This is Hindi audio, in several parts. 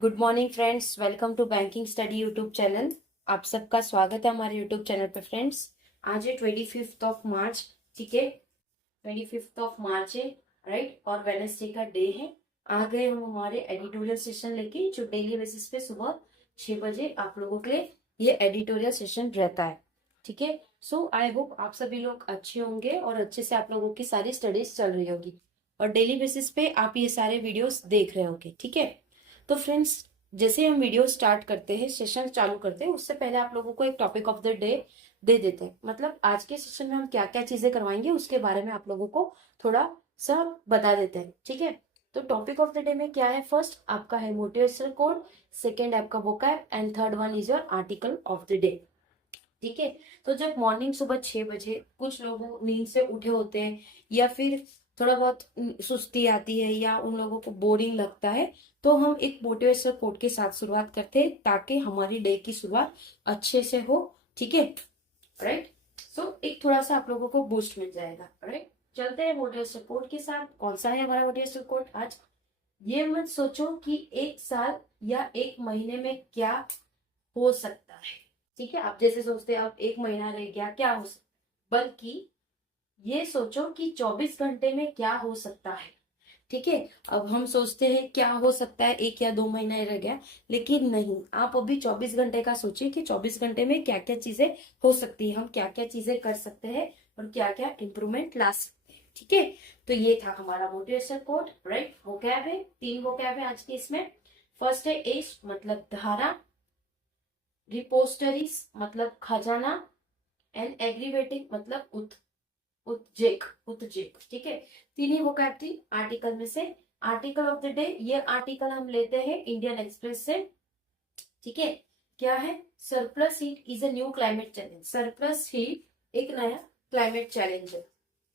Good morning friends, welcome to banking study YouTube channel. आप सबका स्वागत है हमारे यूट्यूब चैनल पे फ्रेंड्स। आज है 25 मार्च। ठीक है, 25 मार्च है, राइट, और वेडनेसडे का डे है। आ गए हम हमारे एडिटोरियल सेशन लेके, जो डेली बेसिस पे सुबह 6 बजे आप लोगों के लिए ये एडिटोरियल सेशन रहता है। ठीक है, सो आई होप आप सभी लोग अच्छे होंगे और अच्छे से आप लोगों की सारी स्टडीज चल रही होगी और डेली बेसिस पे आप ये सारे वीडियोस देख रहे होंगे। ठीक है, तो फ्रेंड्स, जैसे हम वीडियो स्टार्ट करते हैं, सेशन चालू करते हैं, उससे पहले आप लोगों को एक topic of the day they देते हैं। मतलब आज के सेशन में हम क्या क्या चीजें करवाएंगे उसके बारे में आप लोगों को थोड़ा सा बता देते हैं। ठीक है, तो टॉपिक ऑफ द डे में क्या है? फर्स्ट आपका है मोटिवेशनल कोड, सेकेंड आपका vocab and third one is your article of the day. ठीक है, तो जब मॉर्निंग सुबह 6 बजे कुछ लोग नींद से उठे होते हैं या फिर थोड़ा बहुत सुस्ती आती है या उन लोगों को बोरिंग लगता है, तो हम एक मोटिवेशनल कोट के साथ शुरुआत करते हैं ताकि हमारी डे की शुरुआत अच्छे से हो। ठीक है, राइट। सो एक थोड़ा सा आप लोगों को बूस्ट मिल जाएगा। राइट, चलते हैं मोटिवेशनल कोट के साथ। कौन सा है हमारा मोटिवेशनल कोट आज? ये मत सोचो कि एक साल या एक महीने में क्या हो सकता है। ठीक है, आप जैसे सोचते हैं आप एक महीना रह गया क्या हो सकता, बल्कि ये सोचो कि 24 घंटे में क्या हो सकता है। ठीक है, अब हम सोचते हैं क्या हो सकता है, एक या 2 महीना रह गया, लेकिन नहीं, आप अभी 24 घंटे का सोचिए कि 24 घंटे में क्या क्या चीजें हो सकती है, हम क्या क्या चीजें कर सकते हैं और क्या क्या इंप्रूवमेंट ला सकते हैं। ठीक है, तो ये था हमारा मोटिवेशन कोट। राइट, वोकैब है, 3 वोकैब है आज के इसमें। फर्स्ट है एज मतलब धारा, रिपोस्टरीज मतलब खजाना, एंड एग्रीवेटिंग मतलब उत्जेक उत्जेक। ठीक है, तीन ही वोकैब थी आर्टिकल में से। आर्टिकल ऑफ द डे, ये आर्टिकल हम लेते हैं इंडियन एक्सप्रेस से। ठीक है, क्या है? Surplus heat is a new climate challenge. Surplus heat एक नया क्लाइमेट चैलेंज है।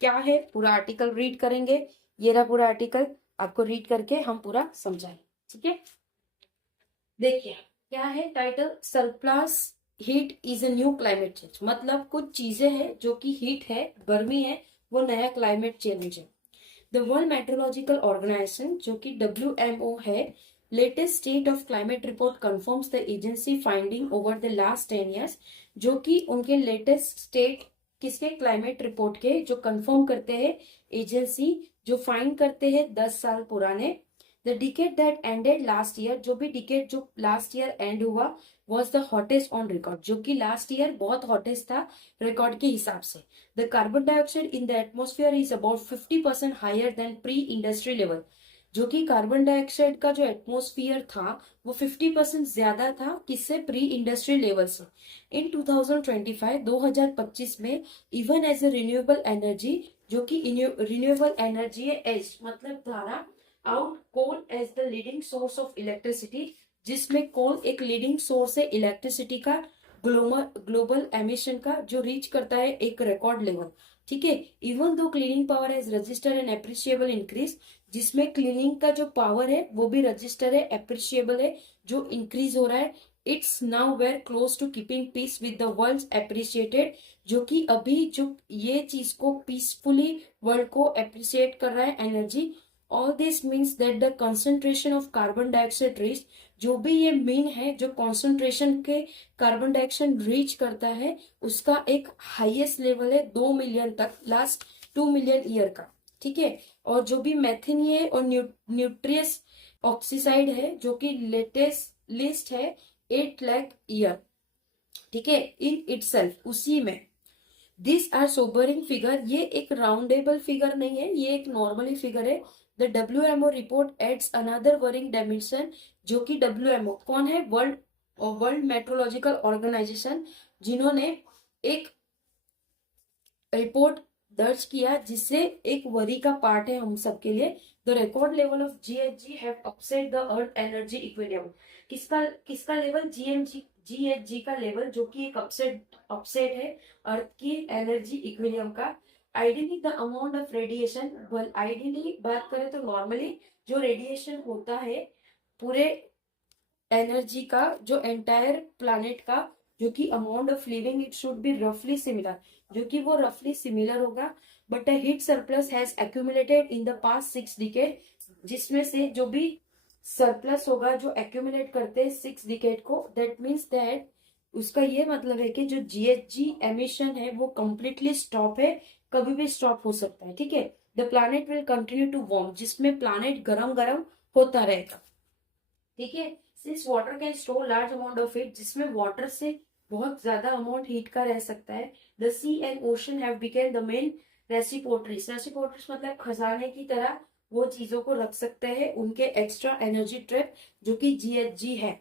क्या है? पूरा आर्टिकल रीड करेंगे। ये रहा पूरा आर्टिकल, आपको रीड करके हम पूरा समझाएंगे। ठीक है, देखिए क्या है title, surplus heat is a new climate change. मतलब कुछ चीजें हैं जो कि हीट है, गर्मी है, वो नया क्लाइमेट चेंज है। द वर्ल्ड मेट्रोलॉजिकल ऑर्गेनाइजेशन जो कि WMO है, latest state of climate report confirms the agency finding over the last 10 years। जो कि उनके लेटेस्ट स्टेट किसके क्लाइमेट रिपोर्ट के जो कंफर्म करते हैं एजेंसी, जो फाइंड करते हैं 10 साल पुराने। The decade that ended last year, जो भी डिकेड जो लास्ट ईयर एंड हुआ, was the hottest on record. जो कि लास्ट ईयर बहुत हॉटेस्ट था रिकॉर्ड के हिसाब से। The carbon dioxide in the atmosphere is about 50% higher than pre industry level. जो कि कार्बन डाइऑक्साइड का जो एटमोस्फियर था वो 50% ज्यादा था किससे? प्री इंडस्ट्री लेवल से। इन 2025 में even as a renewable energy, जो कि रिन्यूएबल एनर्जी है, एज मतलब धारा, out coal as the leading source of electricity, जिसमें कोल एक लीडिंग सोर्स है इलेक्ट्रिसिटी का ग्लोबल एमिशन का, जो रीच करता है एक रिकॉर्ड लेवल। ठीक है, even though cleaning power has register an appreciable increase, जिसमें क्लीनिंग का जो पावर है वो भी रजिस्टर है, एप्रिशिएबल है, जो इंक्रीज हो रहा है। It's now where close to keeping peace with the world appreciated. जो कि अभी जो ये चीज को पीसफुली वर्ल्ड को अप्रिशिएट कर रहा है energy. All this means that the concentration of carbon dioxide reach, जो भी ये मीन है, जो कॉन्सेंट्रेशन के कार्बन डाइऑक्साइड रीच करता है उसका एक हाईएस्ट लेवल है 2 मिलियन तक, लास्ट 2 मिलियन ईयर का। ठीक है, और जो भी मैथिन है और न्यूट्रियस ऑक्सीसाइड है जो कि लेटेस्ट लिस्ट है 8 लाख ईयर। ठीक है, इन इटसेल्फ उसी में। दिस आर सोबरिंग फिगर, ये एक राउंडेबल फिगर नहीं है, ये एक नॉर्मली फिगर है। The WMO report ads another worrying dimension. जो कि WMO कौन है? वर्ल्ड मेट्रोलॉजिकल ऑर्गेनाइजेशन, जिन्होंने एक रिपोर्ट दर्ज किया जिससे एक वरी का पार्ट है हम सबके लिए। The record level of GHG have upset the earth energy equilibrium. किसका किसका लेवल? GHG का लेवल, जो कि एक अपसेट है अर्थ की एनर्जी इक्विलिब्रियम का। Ideally the amount of radiation, well ideally बात करें तो नॉर्मली जो रेडिएशन होता है पूरे एनर्जी का, जो एंटायर प्लानिट का, जो कि amount of living it should be रफली सिमिलर, जो कि वो रफली सिमिलर होगा। But a heat surplus has accumulated in the past 6 decade, जिसमें से जो भी सरप्लस होगा जो एक्यूमुलेट करते हैं 6 डिकेड को, दैट मीन्स दैट उसका ये मतलब है कि जो GHG एमिशन है वो कंप्लीटली स्टॉप है, कभी भी स्टॉप हो सकता है, ठीक है। The planet will continue to warm, जिसमें प्लानेट गरम गरम होता रहेगा, ठीक है। Since water can store large amount of heat, जिसमें वाटर से बहुत ज्यादा अमाउंट हीट का रह सकता है। The sea and ocean have become the main repositories, repositories मतलब खजाने की तरह वो चीजों को रख सकते हैं, उनके एक्स्ट्रा एनर्जी ट्रैप जो कि GHG है।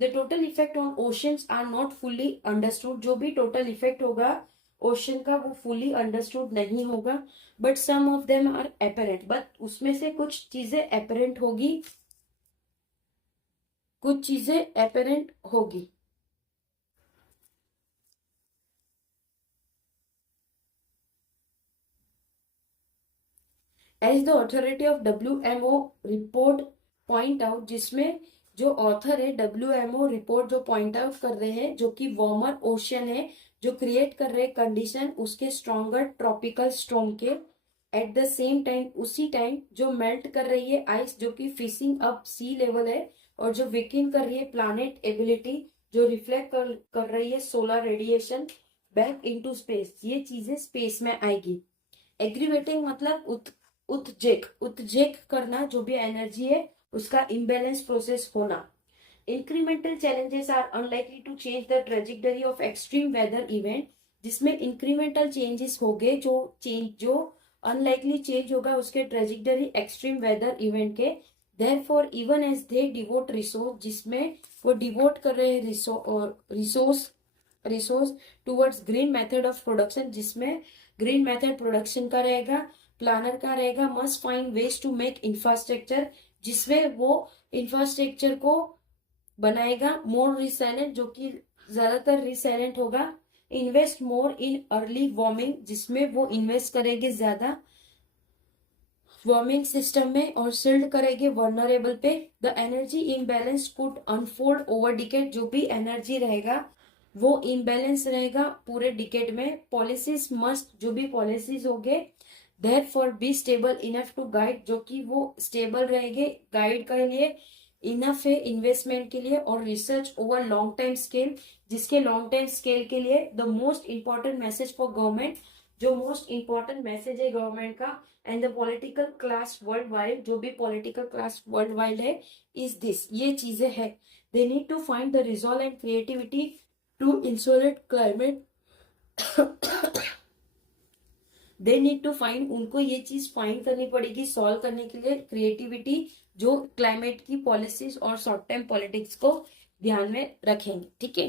The total effect on oceans are not fully understood, जो भी टोटल इफेक्ट होगा ओशन का वो फुल्ली अंडरस्टूड नहीं होगा, but some of them are apparent, but उसमें से कुछ चीजें एपरेंट होगी, कुछ चीजें एपरेंट होगी। As the authority of WMO report point out, जिसमें जो ऑथर है WMO रिपोर्ट जो पॉइंट आउट कर रहे हैं, जो कि वार्मर ओशन है जो क्रिएट कर रहे कंडीशन उसके स्ट्रॉन्गर ट्रॉपिकल स्टॉर्म के, एट द सेम टाइम उसी टाइम जो मेल्ट कर रही है आइस जो कि फिशिंग अप सी लेवल है, और जो वीकिंग कर रही है प्लानेट एबिलिटी, जो रिफ्लेक्ट कर रही है solar radiation back into space, ये चीजें स्पेस में आएगी। एग्रीवेटिंग मतलब उत्जेक करना, जो भी एनर्जी है उसका इम्बेलेंस प्रोसेस होना। Incremental challenges are unlikely to change the trajectory of extreme weather event, जिसमें इंक्रीमेंटल चेंजेस हो गए, जो अनलाइकली चेंज होगा उसके ट्रेजेक्टरी एक्सट्रीम वेदर इवेंट के। Therefore even as they devote resource, जिसमें वो डिवोट कर रहे हैं resource resource towards green method of production, जिसमें ग्रीन मेथड प्रोडक्शन का रहेगा, प्लानर का रहेगा। Must find ways to make infrastructure, जिसमें वो इंफ्रास्ट्रक्चर को बनाएगा मोर रिसाइलेंट, जो कि ज्यादातर रिसाइलेंट होगा। Invest more in early warming, जिसमें वो इन्वेस्ट करेंगे ज्यादा वार्मिंग सिस्टम में, और शिल्ड करेंगे वर्नरेबल पे। The energy imbalance could unfold over decade, जो भी एनर्जी रहेगा वो इम्बैलेंस रहेगा पूरे डिकेड में। पॉलिसीज मस्ट, जो भी पॉलिसीज होंगे therefore be stable enough to guide, जो कि वो स्टेबल रहेंगे गाइड के लिए, इनफ है इन्वेस्टमेंट के लिए, और research over long time scale, जिसके लॉन्ग टाइम स्केल के लिए the most important message for government, जो मोस्ट इंपॉर्टेंट मैसेज है गवर्नमेंट का and the political class worldwide, जो भी पॉलिटिकल क्लास वर्ल्ड वाइड है, इज दिस, ये चीजें है। They need to find the resolve and creativity to insulate climate. They need to find, उनको ये चीज फाइंड करनी पड़ेगी सॉल्व करने के लिए क्रिएटिविटी, जो क्लाइमेट की पॉलिसीज और शॉर्ट टाइम पॉलिटिक्स को ध्यान में रखेंगे, ठीक है।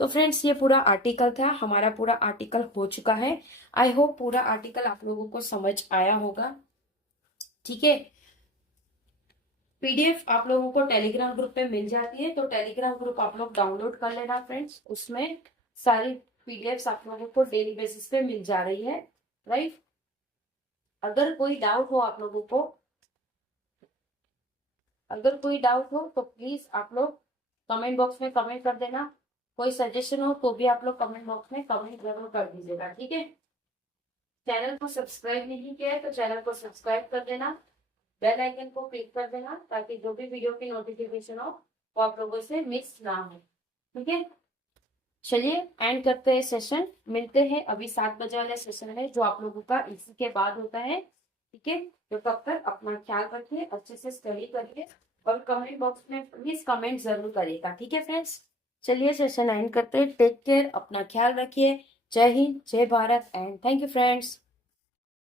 तो फ्रेंड्स ये पूरा आर्टिकल था, हमारा पूरा आर्टिकल हो चुका है। आई होप पूरा आर्टिकल आप लोगों को समझ आया होगा, ठीक है। PDF आप लोगों को टेलीग्राम ग्रुप पे मिल जाती है, तो टेलीग्राम ग्रुप आप लोग डाउनलोड कर लेना फ्रेंड्स, उसमें सारी PDFs आप लोगों को डेली बेसिस पे मिल जा रही है, राइट। अगर कोई डाउट हो आप लोगों को, अगर कोई डाउट हो तो प्लीज आप लोग कमेंट बॉक्स में कमेंट कर देना। कोई सजेशन हो तो भी आप लोग कमेंट बॉक्स में कमेंट जरूर कर दीजिएगा, ठीक है। चैनल को सब्सक्राइब नहीं किया है तो चैनल को सब्सक्राइब कर देना, बेल आइकन को क्लिक कर देना, ताकि जो भी वीडियो की नोटिफिकेशन हो वो आप लोगों से मिस ना हो, ठीक है। चलिए एंड करते हैं सेशन, मिलते हैं अभी 7 बजे वाले सेशन में, जो आप लोगों का इसी के बाद होता है, ठीक है। तो तब तक अपना ख्याल रखिए, अच्छे से स्टडी करिए, और कमेंट बॉक्स में प्लीज कमेंट जरूर करिएगा, ठीक है फ्रेंड्स। चलिए सेशन एंड करते हैं, टेक केयर, अपना ख्याल रखिए। जय हिंद, जय Bharat and thank you friends.